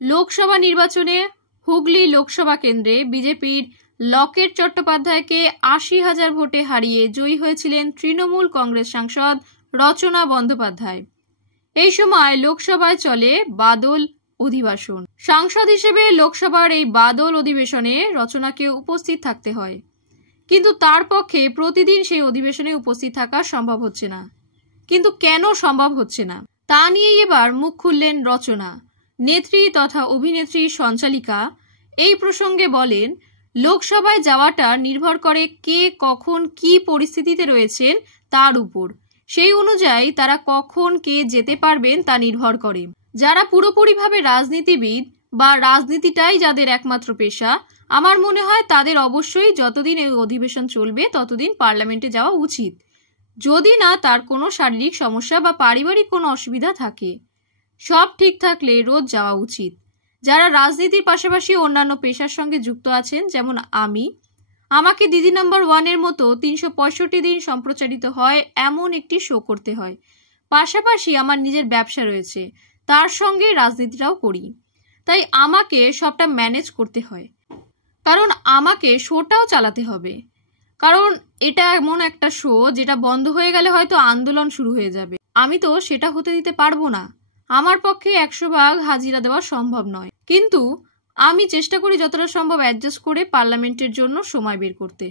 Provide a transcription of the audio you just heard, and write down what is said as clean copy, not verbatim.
লোকসভা নির্বাচনে হুগলি লোকসভা কেন্দ্রে বিজেপির লকেট চট্টোপাধ্যায়কে ৮০,০০০ ভোটে হারিয়ে জয়ী হয়েছিলেন তৃণমূল কংগ্রেস সাংসদ রচনা বন্দ্যোপাধ্যায়। এই সময় লোকসভায় চলে বাদল অধিবেশন। সাংসদ হিসেবে লোকসভার এই বাদল অধিবেশনে রচনাকে উপস্থিত থাকতে হয়, কিন্তু তার পক্ষে প্রতিদিন সেই অধিবেশনে উপস্থিত থাকা সম্ভব হচ্ছে না। কিন্তু কেন সম্ভব হচ্ছে না তা নিয়েই এবার মুখ খুললেন রচনা। নেত্রী তথা অভিনেত্রী সঞ্চালিকা এই প্রসঙ্গে বলেন, লোকসভায় যাওয়াটা নির্ভর করে কে কখন কি পরিস্থিতিতে রয়েছেন তার উপর। সেই অনুযায়ী তারা কখন কে যেতে পারবেন তা নির্ভর করে। যারা পুরোপুরিভাবে রাজনীতিবিদ বা রাজনীতিটাই যাদের একমাত্র পেশা, আমার মনে হয় তাদের অবশ্যই যতদিন এই অধিবেশন চলবে ততদিন পার্লামেন্টে যাওয়া উচিত, যদি না তার কোনো শারীরিক সমস্যা বা পারিবারিক কোনো অসুবিধা থাকে। সব ঠিক থাকলে রোজ যাওয়া উচিত। যারা রাজনীতির পাশাপাশি অন্যান্য পেশার সঙ্গে যুক্ত আছেন, যেমন আমাকে দিদি নাম্বার 1-এর মতো 365 দিন সম্প্রচারিত হয় এমন একটি শো করতে হয়। পাশাপাশি আমার নিজের ব্যবসা রয়েছে, তার সঙ্গে রাজনীতিটাও করি, তাই আমাকে সবটা ম্যানেজ করতে হয়। কারণ আমাকে শোটাও চালাতে হবে, কারণ এটা এমন একটা শো যেটা বন্ধ হয়ে গেলে হয়তো আন্দোলন শুরু হয়ে যাবে। আমি তো সেটা হতে দিতে পারবো না। আমার পক্ষে 100 ভাগ হাজিরা দেওয়া সম্ভব নয়, কিন্তু আমি চেষ্টা করি যতটা সম্ভব অ্যাডজাস্ট করে পার্লামেন্টের জন্য সময় বের করতে।